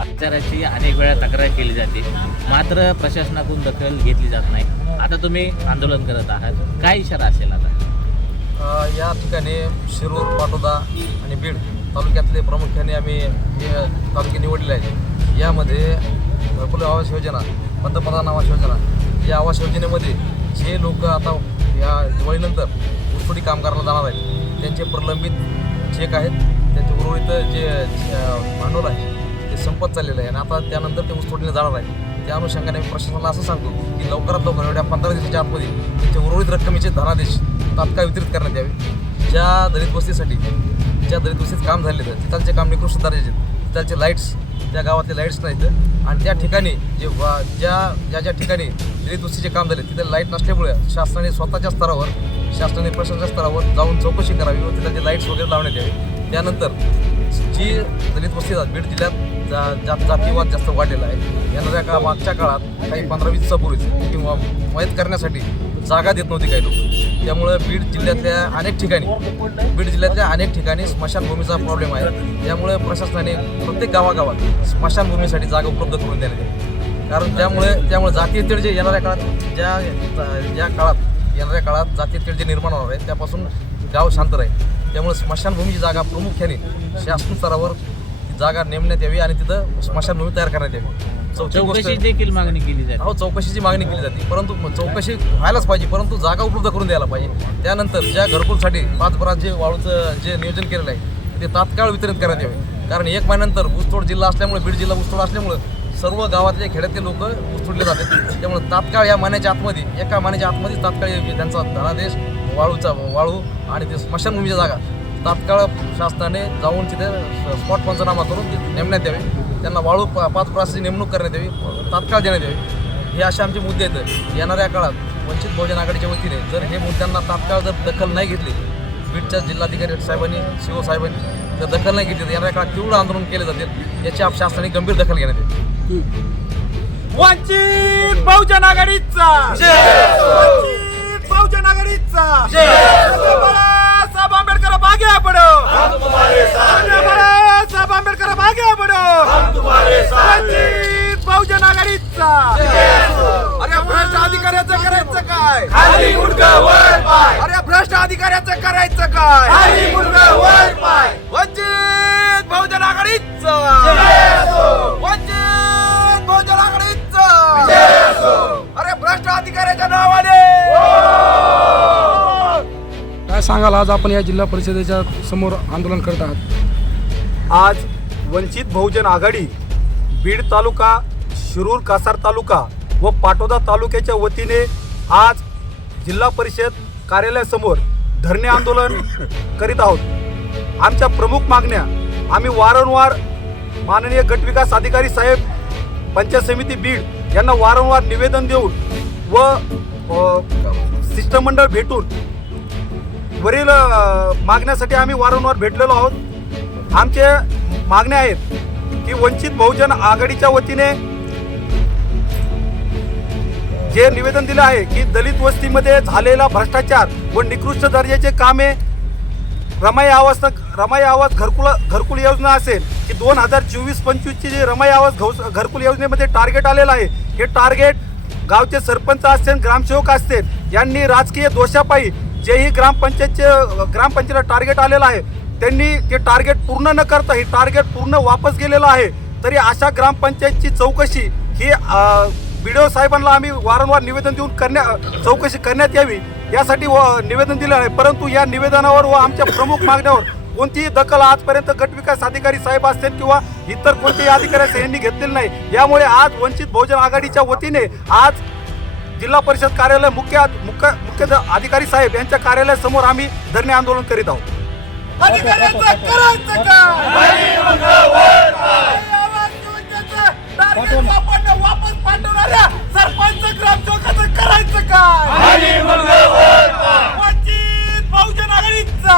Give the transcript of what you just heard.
अत्याचाराची अनेक वेळा तक्रार केली जाते. मात्र प्रशासनाकडून दखल घेतली जात नाही. आता तुम्ही आंदोलन करत आहात. काय इशारा असेल आता? या ठिकाणी शिरूर पाटोदा आणि बीड तालुक्यातले प्रामुख्याने आम्ही हे तालुके निवडलेले आहेत. यामध्ये घरकुल आवास योजना पंतप्रधान आवास योजना या आवास योजनेमध्ये जे लोक आता या दिवाळीनंतर ऊसतोडी काम करायला जाणार आहेत त्यांचे प्रलंबित चेक आहेत त्यांचे उर्वरित जे भांडवल आहे ते संपत चाललेलं आहे. आणि आता त्यानंतर ते ऊसतोडीने जाणार आहे त्या अनुषंगाने मी प्रशासनाला असं सांगतो की लवकरात लवकर एवढ्या पंधरा दिवसाच्या आतमध्ये त्यांचे उर्वरित रक्कमेचे धनादेश तात्काळ वितरित करण्यात यावे. ज्या दलित वस्तीसाठी ज्या दलित काम झालेलं आहे तिथालचे काम निकृष्ट दर्जाचे आहेत. तिथालचे लाईट्स त्या गावातले लाईट्स नाहीत आणि त्या ठिकाणी जे वा ज्या ज्या ज्या ठिकाणी दलित काम झाले तिथे लाइट नसल्यामुळे शासनाने स्वतःच्या स्तरावर शासनाने प्रशासनाच्या स्तरावर जाऊन चौकशी करावी व तिथालचे लाईट्स वगैरे लावण्यात यावे. त्यानंतर जी दलित वस्ती बीड जिल्ह्यात जा जात जातीवाद जास्त वाढलेला आहे. येणाऱ्या काळा मागच्या काळात काही पंधरा वीस दिवसापूर्वीच किंवा मयत करण्यासाठी जागा देत नव्हती काही लोक. त्यामुळं बीड जिल्ह्यातल्या अनेक ठिकाणी बीड जिल्ह्यातल्या अनेक ठिकाणी स्मशानभूमीचा प्रॉब्लेम आहे. त्यामुळे प्रशासनाने प्रत्येक गावागावात स्मशानभूमीसाठी जागा उपलब्ध करून देण्यात कारण त्यामुळे त्यामुळे जातीय तेढ जे येणाऱ्या काळात ज्या ज्या काळात येणाऱ्या काळात जातीय तेढ जे निर्माण होणार आहे त्यापासून गाव शांत राहील. त्यामुळे स्मशानभूमीची जागा प्रामुख्याने शासन स्तरावर जागा नेमण्यात यावी आणि तिथं स्मशानभूमी तयार करण्यात यावी. चौथी गोष्ट चौकशी देखील मागणी केली जाते. अहो चौकशीची मागणी केली जाते. परंतु म- चौकशी व्हायलाच पाहिजे. परंतु जागा उपलब्ध करून द्यायला पाहिजे. त्यानंतर ज्या घरकुलसाठी पाच बरात जे वाळूचं जे नियोजन केलेलं आहे ते तात्काळ वितरित करण्यात यावे. कारण एक महिन्यानंतर ऊसतोड जिल्हा असल्यामुळे बीड जिल्हा ऊसतोड असल्यामुळे सर्व गावातले खेड्यातले लोक ऊसतोडले जातात. त्यामुळे तात्काळ या महिन्याच्या आतमध्ये एका महिन्याच्या आतमध्ये तात्काळ हे त्यांचा धनादेश वाळूचा वाळू आणि ते स्मशानभूमीच्या जागा तात्काळ शासनाने जाऊन तिथे स्पॉट पंचनामा करून ते नेमण्यात यावे. त्यांना वाळू पा पाच प्रासाची नेमणूक करण्यात यावी तात्काळ देण्यात यावी. हे असे आमचे मुद्दे आहेत. येणाऱ्या काळात वंचित बहुजन आघाडीच्या वतीने जर हे मुद्द्यांना तात्काळ जर दखल नाही घेतली बीडच्या जिल्हाधिकारी साहेबांनी सीओ साहेबांनी जर दखल नाही घेतली तर येणाऱ्या काळात तीव्र आंदोलन केले जातील याची आप शासनाने गंभीर दखल घेण्यात येईल वंचित बहुजन आघाडीचा! वंचित बहुजन आघाडीचा! बहुजन आघाडीचा अरे भ्रष्ट अधिकाऱ्याचं करायचं काय? खाली वर पाय. अरे भ्रष्ट अधिकाऱ्याचं करायचं काय? खाली वर पाय. वंचित बहुजन आघाडीचा. वंचित बहुजन आघाडीचा. अरे भ्रष्ट अधिकाऱ्याच्या नावाने. काय सांगाल? आज आपण या जिल्हा परिषदेच्या समोर आंदोलन करत आहात. आज वंचित बहुजन आघाडी बीड तालुका शिरूर कासार तालुका व पाटोदा तालुक्याच्या वतीने आज जिल्हा परिषद कार्यालयासमोर धरणे आंदोलन करीत आहोत. आमच्या प्रमुख मागण्या आम्ही वारंवार माननीय गटविकास अधिकारी साहेब पंचायत समिती बीड यांना वारंवार निवेदन देऊन व शिष्टमंडळ भेटून वरील मागण्यासाठी आम्ही वारंवार भेटलेलो आहोत. आमचे मागण्या आहेत की वंचित बहुजन आघाडीच्या वतीने जे निवेदन दिलं आहे की दलित वस्तीमध्ये झालेला भ्रष्टाचार व निकृष्ट दर्जाचे कामे रमाई आवास रमाई आवास घरकुल घरकुल योजना असेल की दोन हजार चोवीस पंचवीसची जी रमाई आवास घरकुल योजनेमध्ये टार्गेट आलेलं आहे हे टार्गेट गावचे सरपंच असतील ग्रामसेवक असतील यांनी राजकीय दोषापायी जेही ग्रामपंचायतचे ग्रामपंचायतीला टार्गेट आलेलं आहे त्यांनी ते टार्गेट पूर्ण न करता हे टार्गेट पूर्ण वापस गेलेलं आहे. तरी अशा ग्रामपंचायतची चौकशी ही बी डी ओ साहेबांना आम्ही वारंवार निवेदन देऊन करण्या चौकशी करण्यात यावी यासाठी व निवेदन दिलं आहे. परंतु या निवेदनावर व आमच्या प्रमुख मागण्यावर कोणतीही दखल आजपर्यंत गटविकास अधिकारी साहेब असतील किंवा इतर कोणतेही अधिकारी असतील यांनी घेतलेली नाही. यामुळे आज वंचित बहुजन आघाडीच्या वतीने आज जिल्हा परिषद कार्यालय मुख्य मुख्य मुख्य अधिकारी साहेब यांच्या कार्यालयासमोर आम्ही धरणे आंदोलन करीत आहोत. अधिकाऱ्याचं करायचं पाठवणाऱ्या सरपंच ग्रामसेवकाचं करायचं काय? वंचित बहुजन आघाडीचा.